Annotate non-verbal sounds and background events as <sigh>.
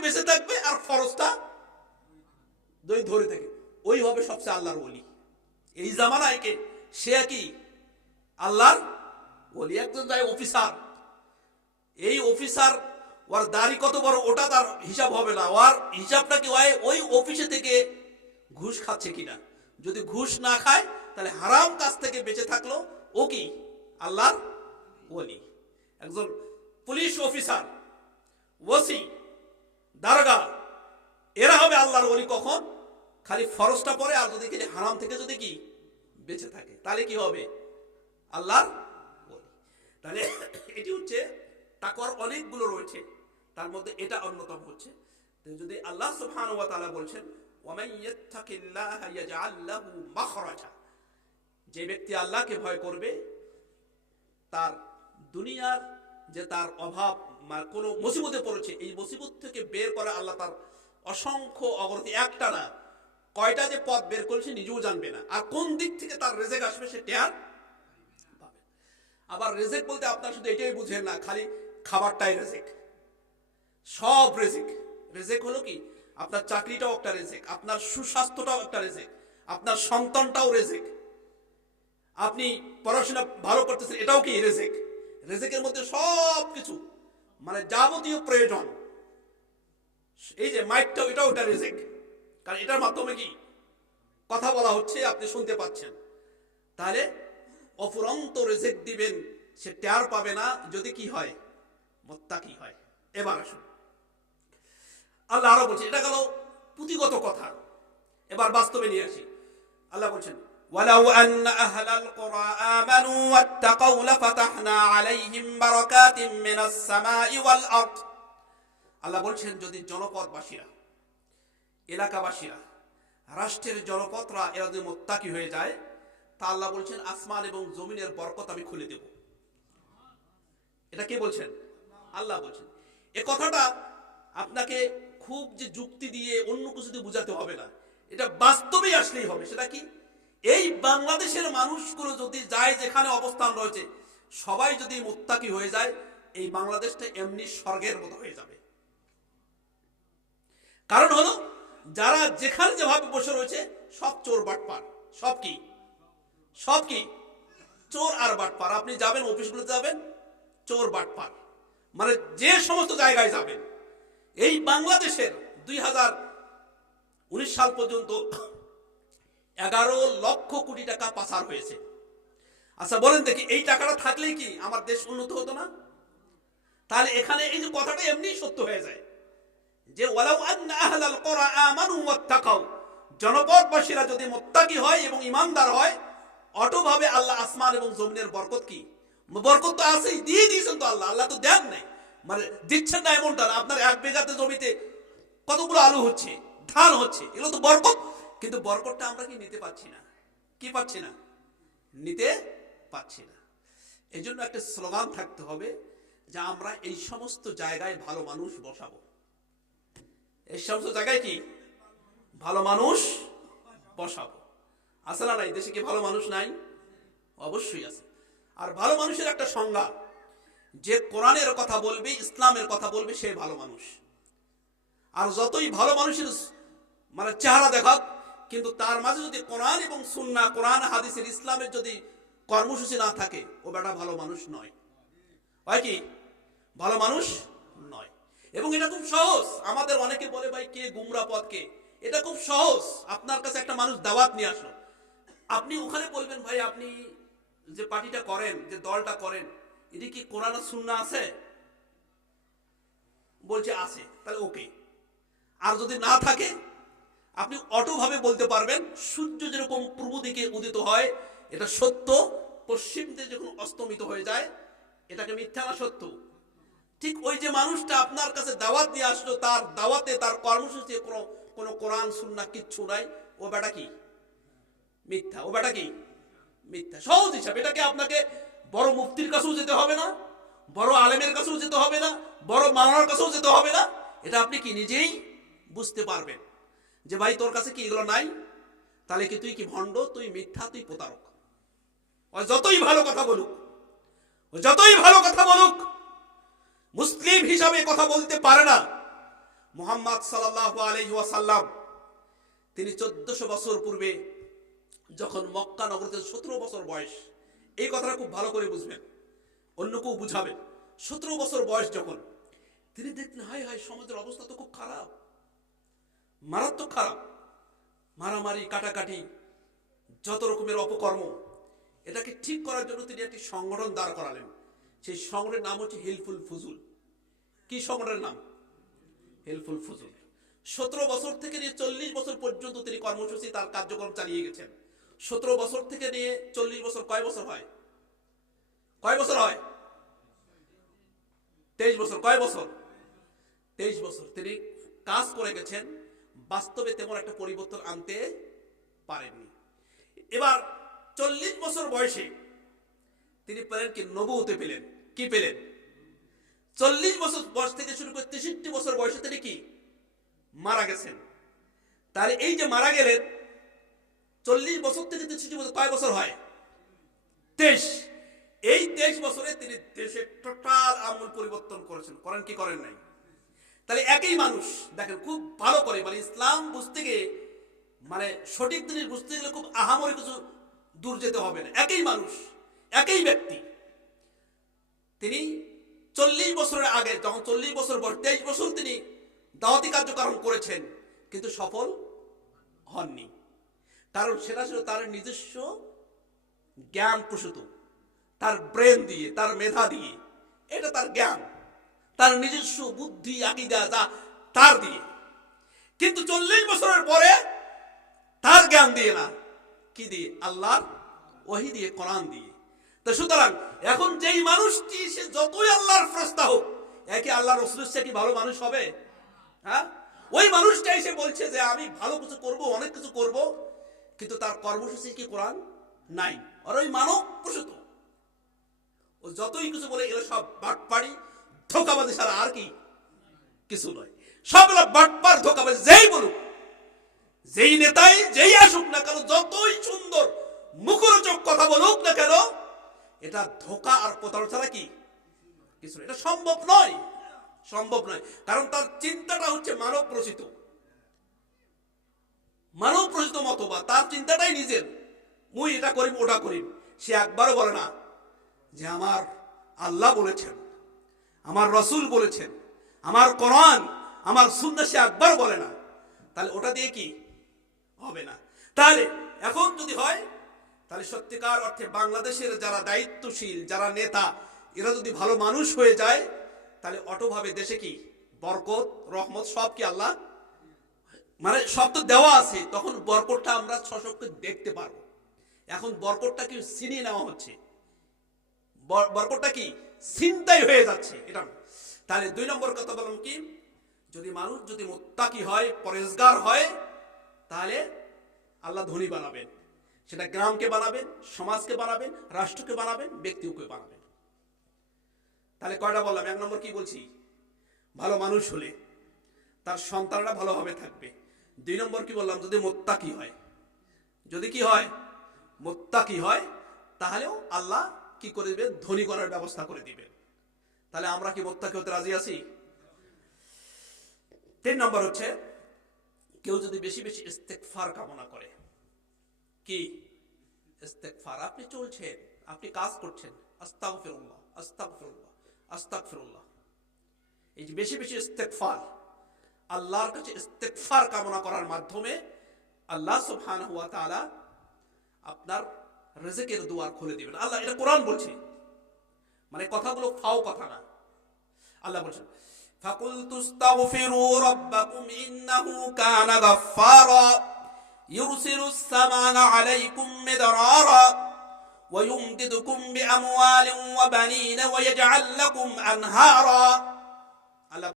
বেঁচে থাকবে আর ফরজটা দুই ধরে থাকে। ওই হবে সবচেয়ে আল্লাহর ওলি। এই জামানায় কে? সে কি? আল্লাহর ওলি, একজন যায় অফিসার। এই অফিসার, ওর দাড়ি কত বড়, ওটা তার হিসাব হবে না। ওর হিসাবটা কি হয়? ওই অফিসে থেকে ঘুষ খাচ্ছে কিনা। যদি ঘুষ না খায়, তাহলে হারাম কাজ থেকে বেঁচে থাকল ও কি? আল্লাহর ওলি। একজন পুলিশ অফিসার, ওসি। দারোগা এরা হবে আল্লাহর ওলি কখন? খালি ফরজটা পরে আর যদি হারাম থেকে যদি কি বেঁচে থাকে, তাহলে কি হবে? আল্লাহর তাহলে <coughs> এটি হচ্ছে তাকর অনেকগুলো রয়েছে, তার মধ্যে এটা অন্যতম হচ্ছে। যদি আল্লাহ সুবহানাহু ওয়া তাআলা বলছেন যে ব্যক্তি আল্লাহকে ভয় করবে, তার দুনিয়ার যে তার অভাব কোনো মুসিবতে পড়েছে। এই মুসিবত থেকে বের করা আল্লাহ তার অসংখ্য অগ্রতি একটা না, কয়টা যে পথ বের করেছে নিজেও জানবে না। আর কোন দিক থেকে তার রেজেক আসবে সে টেয়ার পাবে। আবার রেজেক বলতে আপনার শুধু এটাই বুঝেন না, খালি খাবারটাই রেজেক। সব রেজেক। রেজেক হলো কি? আপনার চাকরিটাও একটা রেজেক, আপনার সুস্বাস্থ্যটাও একটা রেজেক, আপনার সন্তানটাও রেজেক। আপনি পড়াশোনা ভালো করতেছেন, এটাও কি রেজেক? রেজেকের মধ্যে সব কিছু মানে যাবতীয় প্রয়োজন। এই যে মাইকটা এটাও একটা রেজেক। কারণ এটার মাধ্যমে কি? কথা বলা হচ্ছে, আপনি শুনতে পাচ্ছেন। তাহলে অফুরন্ত রেজেক দিবেন, সে টের পাবে না, যদি কি হয়? মোত্তাকি হয়। এবার আসুন। আল্লাহ আরও বলছে এটা গেল পুঁথিগত কথা। এবার বাস্তবে নিয়ে আসি। আল্লাহ বলছেন ولو أن أهل القرى آمنوا واتقوا لفتحنا عليهم بركات من السماء والأرض আল্লাহ বলছেন যদি জনপদবাসীরা এলাকাবাসীরা রাষ্ট্রের জনপদরা এরা যদি মোত্তাকি হয়ে যায় তা আল্লাহ বলছেন আসমান এবং জমিনের বরকত আমি খুলে দেব এটা কে বলছেন আল্লাহ বলছেন এ কথাটা আপনাকে খুব যে যুক্তি দিয়ে অন্য কিছু দিয়ে বুঝাতে হবে না এটা বাস্তবেই আসলেই হবে সেটা কি এই বাংলাদেশের মানুষগুলো যদি যায় যেখানে অবস্থান রয়েছে, সবাই যদি মোত্তাকি হয়ে যায়, এই বাংলাদেশটা এমনি স্বর্গের মতো হয়ে যাবে। কারণ হলো, যারা যেখানে যেভাবে বসে রয়েছে, সব চোর বাটপার। সব কি? সব কি? চোর আর বাটপার। আপনি যাবেন অফিসগুলোতে যাবেন, চোর বাটপার। মানে যে সমস্ত জায়গায় যাবেন, এই বাংলাদেশের দুই হাজার উনিশ সাল পর্যন্ত এগারো লক্ষ কোটি টাকা পাচার হয়েছে। আচ্ছা বলেন দেখি, এই টাকাটা থাকলেই কি আমার দেশ উন্নত হতো না? তাহলে এখানে এই যে কথাটা এমনি সত্য হয়ে যায় যে, ওয়ালাউ আন্না আহলাল কুরআ আমানু ওয়াত্তাকাউ। জনপদবাসীরা যদি মুত্তাকি হয় এবং ইমানদার হয়, অটোভাবে আল্লাহ আসমান এবং জমিনের বরকত কি? বরকত তো আছেই, দিয়ে দিয়েছেন তো আল্লাহ আল্লাহ তো দেন নাই। মানে দিচ্ছেন না এমনটা আপনার এক বিঘাতে জমিতে কতগুলো আলু হচ্ছে, ধান হচ্ছে, এগুলো তো বরকত। কিন্তু বরকতটা আমরা কি নিতে পারছি না? কি পাচ্ছি না? নিতে পাচ্ছি না। এই জন্য একটা স্লোগান থাকতে হবে যে আমরা এই সমস্ত জায়গায় ভালো মানুষ বসাবো। এই সমস্ত জায়গায় কি? ভালো মানুষ বসাবো। আছে না নাই? দেশে কি ভালো মানুষ নাই? অবশ্যই আছে। আর ভালো মানুষের একটা সংজ্ঞা, যে কোরআনের কথা বলবে, ইসলামের কথা বলবে, সে ভালো মানুষ। আর যতই ভালো মানুষের মানে চেহারা দেখাক কিন্তু তার মাঝে যদি কোরআন এবং সুন্না কোরআন হাদিসের ইসলামের যদি কর্মসূচি না থাকে, ও বেটা ভালো মানুষ নয়। হয় কি? ভালো মানুষ নয়। এবং এটা খুব সহজ। আমাদের অনেকে বলে, ভাই, কে গুমরা পথ কে? এটা খুব সহজ। আপনার কাছে একটা মানুষ দাওয়াত নিয়ে আসলো। আপনি ওখানে বলবেন, ভাই, আপনি যে পার্টিটা করেন, যে দলটা করেন, এটি কি কোরআন সুন্না আছে? বলছে, আছে। তাহলে ওকে। আর যদি না থাকে আপনি অটোভাবে বলতে পারবেন, সূর্য যেরকম পূর্ব দিকে উদিত হয়, এটা সত্য। পশ্চিম দিকে যখন অস্তমিত হয়ে যায়, এটাকে মিথ্যা না সত্য? ঠিক ওই যে মানুষটা আপনার কাছে দাওয়াত দিয়ে আসলো, তার দাওয়াতে, তার কর্মসূচি কোনো কোনো কোরআন সুন্না কিচ্ছু নাই। ও বেটা কি? মিথ্যা। ও বেটা কি? মিথ্যা। সহজ হিসাব। এটাকে আপনাকে বড় মুফতির কাছেও যেতে হবে না, বড় আলেমের কাছেও যেতে হবে না, বড় মাওলার কাছেও যেতে হবে না। এটা আপনি কি নিজেই বুঝতে পারবেন। যে ভাই, তোর কাছে কি এগুলো নাই? তাহলে কি তুই কি ভণ্ড? তুই মিথ্যা, তুই প্রতারক। ও যতই ভালো কথা বলুক, ও যতই ভালো কথা বলুক, মুসলিম হিসাবে কথা বলতে পারে না। মুহাম্মদ ওয়াসাল্লাম, তিনি চোদ্দশো বছর পূর্বে যখন মক্কা নগরীতে সতেরো বছর বয়স, এই কথাটা খুব ভালো করে বুঝবেন, অন্য কেউ বুঝাবেন সতেরো বছর বয়স যখন, তিনি দেখলেন হায় হায়, সমাজের অবস্থা তো খুব খারাপ। মারাত্মক খারাপ। মারামারি, কাটাকাটি, যত রকমের অপকর্ম, এটাকে ঠিক করার জন্য তিনি একটি সংগঠন দাঁড় করালেন। সেই সংগঠনের নাম হচ্ছে হিলফুল ফুজুল। কি সংগঠনের নাম? হেল্পফুল ফুজুল। সতেরো বছর থেকে নিয়ে চল্লিশ বছর পর্যন্ত তিনি কর্মসূচি, তার কার্যক্রম চালিয়ে গেছেন। সতেরো বছর থেকে নিয়ে চল্লিশ বছর কয় বছর হয়? কয় বছর হয়? তেইশ বছর। কয় বছর? তেইশ বছর। তিনি কাজ করে গেছেন। বাস্তবে তেমন একটা পরিবর্তন আনতে পারেননি। এবার চল্লিশ বছর বয়সে তিনি পেলেন কি? নবুতে পেলেন। কি পেলেন? চল্লিশ বছর বয়স থেকে শুরু করে তেষট্টি বছর বয়সে তিনি কি? মারা গেছেন। তাহলে এই যে মারা গেলেন, চল্লিশ বছর থেকে তেষট্টি বছর, কয় বছর হয়? তেইশ। এই তেইশ বছরে তিনি দেশের টোটাল আমূল পরিবর্তন করেছেন। করেন কি, করেন নাই? তাহলে একই মানুষ, দেখেন খুব ভালো করে মানে ইসলাম বুঝতে গিয়ে মানে সঠিক জিনিস বুঝতে গেলে খুব আহামরি কিছু দূর যেতে হবে না। একই মানুষ, একই ব্যক্তি। তিনি চল্লিশ বছরের আগে, যখন চল্লিশ বছর পর, তেইশ বছর তিনি দাওয়াতি কার্যক্রম করেছেন, কিন্তু সফল হননি। কারণ সেটা ছিল তার নিজস্ব জ্ঞান প্রসূত, তার ব্রেন দিয়ে, তার মেধা দিয়ে। এটা তার জ্ঞান। তার নিজস্ব বুদ্ধি, আকিদা, যা তার দিয়ে। কিন্তু চল্লিশ বছরের পরে তার জ্ঞান দিয়ে না। কি দিয়ে? আল্লাহর ওহি দিয়ে, কোরআন দিয়ে। তো সুতরাং এখন যেই মানুষটি, সে যতই আল্লাহর ফ্রস্তা হোক একই আল্লাহ সে কি ভালো মানুষ হবে? হ্যাঁ? ওই মানুষটাই সে বলছে যে, আমি ভালো কিছু করব, অনেক কিছু করব, কিন্তু তার কর্মসূচি কি কোরআন? নাই। আর ওই মানব প্রসূত ও যতই কিছু বলে, এগুলো সব বাটপাড়ি। ধোকাবাজি ছাড়া আর কি কিছু নয়। সবগুলো বাটপার ধোকাবাজি, যেই বলুক, যেই নেতাই যেই আসুক না কেন, যতই সুন্দর মুখরোচক কথা বলুক না কেন, এটা ধোকা আর প্রতারণা ছাড়া কি কিছু এটা সম্ভব নয় সম্ভব নয়। কারণ তার চিন্তাটা হচ্ছে মানব প্রচিত মানব প্রচিত মতবাদ, তার চিন্তাটাই নিজের। মুই এটা করিম, ওটা করিম। সে একবারও বলে না যে আমার আল্লাহ বলেছেন। আমার রসুল বলেছেন, আমার কোরআন, আমার সুন্দর সে একবার বলে না। তাহলে ওটা দিয়ে কি? হবে না। তাহলে এখন যদি হয়, তাহলে সত্যিকার অর্থে বাংলাদেশের যারা দায়িত্বশীল, যারা নেতা, এরা যদি ভালো মানুষ হয়ে যায়, তাহলে অটোভাবে দেশে কি? বরকত, রহমত সব কি আল্লাহ? মানে সব তো দেওয়া আছে, তখন বরকতটা আমরা সশক্ত দেখতে পারব। এখন বরকতটা কি ছিনিয়ে নেওয়া হচ্ছে? বর- বরকতটা কি? চিন্তাই হয়ে যাচ্ছে। এটা তাহলে দুই নম্বর কথা বললাম কি? যদি মানুষ, যদি মোত্তাকি হয়, পরেজগার হয়, তাহলে আল্লাহ ধনী বানাবেন। সেটা গ্রামকে বানাবেন, সমাজকে বানাবেন, রাষ্ট্রকে বানাবেন ব্যক্তিকে বানাবেন। তাহলে কয়টা বললাম? এক নম্বর কি বলছি? ভালো মানুষ হলে তার সন্তানরা ভালোভাবে থাকবে। দুই নম্বর কি বললাম? যদি মোত্তাকি হয়। যদি কি হয়? মোত্তাকি হয়, তাহলেও আল্লাহ কি করে দিবেন ধনী করার ব্যবস্থা করে দিবেন তাহলে আমরা কি মোত্তাকি হতে রাজি আছি? তিন নম্বর হচ্ছে, কেউ যদি বেশি বেশি ইস্তেকফার কামনা করে, কি? ইস্তেকফার। আপনি চলছেন, আপনি কাজ করছেন। আস্তাগফিরুল্লাহ আস্তাগফিরুল্লাহ আস্তাগফিরুল্লাহ। এই যে বেশি বেশি ইস্তেকফার, আল্লাহর কাছে ইস্তেকফার কামনা করার মাধ্যমে আল্লাহ সুবহানাহু ওয়া তাআলা আপনার রিজিকের দুয়ার খুলে দিবেন আল্লাহ এটা কোরআন বলছে মানে কথাগুলো ফাও কথা না আল্লাহ বলছেন فقلت استغفروا ربكم إنه كان غفارا يرسل السماء عليكم مدرارا ويمددكم بأموال وبنين ويجعل لكم أنهارا